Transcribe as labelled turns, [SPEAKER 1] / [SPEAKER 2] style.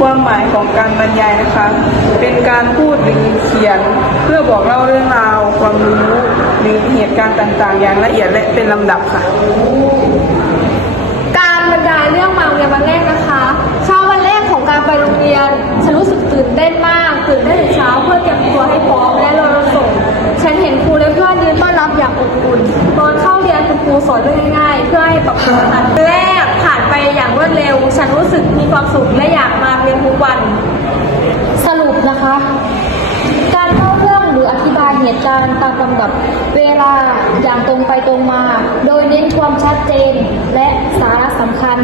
[SPEAKER 1] ความหมายของการบรรยายนะคะ เป็นการพูดหรือเขียน เพื่อบอกเล่าเรื่องราว ความรู้หรือเหตุการณ์ต่างๆ อย่างละเอียดและเป็นลำดับค่ะ
[SPEAKER 2] การบรรยายเรื่องมาเรียนวันแรกนะคะเช้าวันแรกของการไปโรงเรียนฉันรู้สึกตื่นเต้นมากตื่นเต้นแต่เช้าเพื่อเตรียมตัวให้พร้อมและรอเราส่งฉันเห็นครูและเพื่อนยืนต้อนรับอย่างอบอุ่นตอนเข้าเรียนคุณครูสอนเรื่องง่ายๆ เพื่อให้ปรับตัวทันแรกผ่านไปอย่างรวดเร็ว ฉันรู้สึกมีความสุขและอยาก
[SPEAKER 3] นะคะ การเล่าเรื่องหรืออธิบายเหตุการณ์ตามลำดับเวลาอย่างตรงไปตรงมา โดยเน้นความชัดเจนและสาระสำคัญ